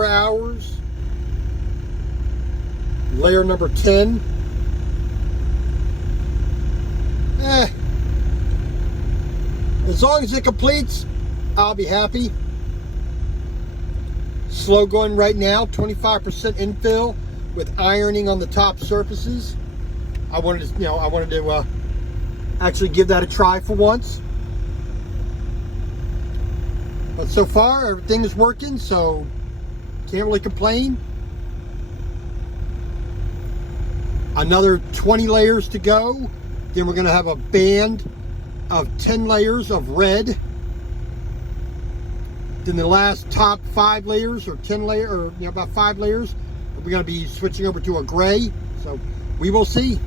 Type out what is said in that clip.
24 hours. Layer number 10. As long as it completes, I'll be happy. Slow going right now, 25% infill with ironing on the top surfaces. I wanted to actually give that a try for once. But so far, everything is working, so can't really complain. Another 20 layers to go. Then we're going to have a band of 10 layers of red. Then the last top 5 layers, or 10 layers, or about 5 layers, we're going to be switching over to a gray. So we will see.